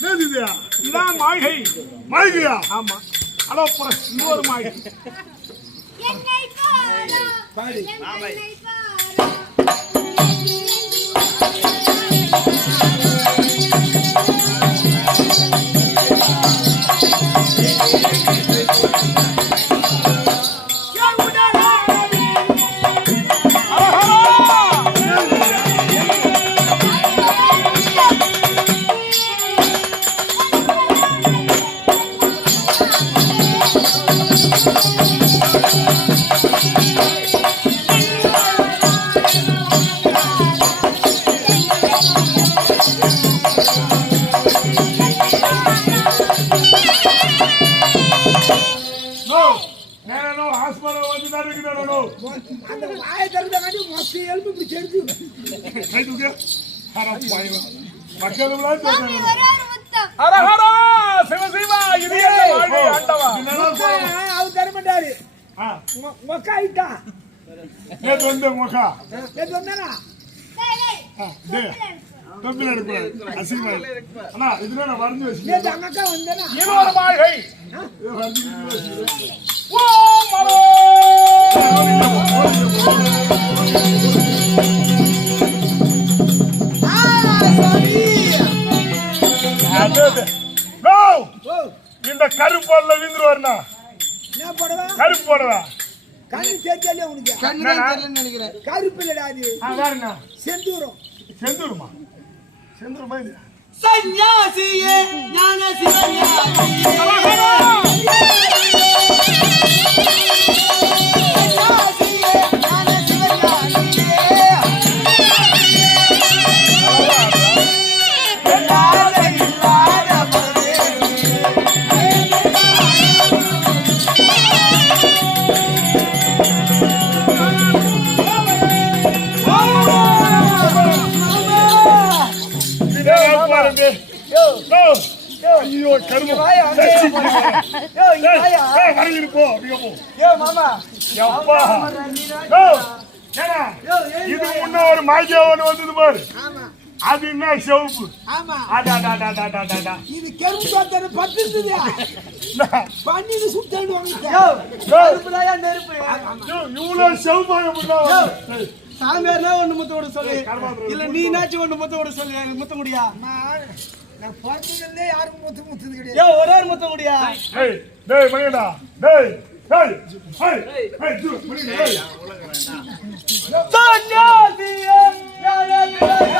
இதான் மாளிகை. மாளிகையா? ஆமா. ஹலோ இன்னொரு மாளிகை. பாடி அந்த வாயை திறந்தாடி மொத்த எலும்பு இப்படி செஞ்சு அவர் தர மாட்டாரு. மொக்கா ஆயிட்டா இந்த கருப்பொருள விந்துருவாருண்ணா. கருப்பு போடுவா கண்ணு தெரிஞ்சாலே உனக்கு நினைக்கிறேன். கருப்பு இல்லடா அது. செந்தூரம். செந்தூருமா? செந்தூருமா இது? சன்யாசியே ஞான சிவஞானியே ஐயோ கரும இது முன்ன ஒரு மாஜா ஒண்ணு வந்தது பாரு. அது என்ன சிவப்பு? இது கரும்பு பட்டு பண்ணி சுத்தாடுவாங்க. இவ்வளவு சிவப்பாக சாமியார்னா ஒண்ணு முத்த விட சொல்லு, இல்ல நீனாச்சும் ஒண்ணு முத்த விட சொல்லு. எனக்கு முத்த முடியா? நான் பிறந்ததுல யாருக்கும் முத்தது கிடையாது. ஒரே ஒரு முத்த முடியா? டேய் மணிடா டேய் டேய் ஹேய் ஹேய் ஜூ மணிடா டேய்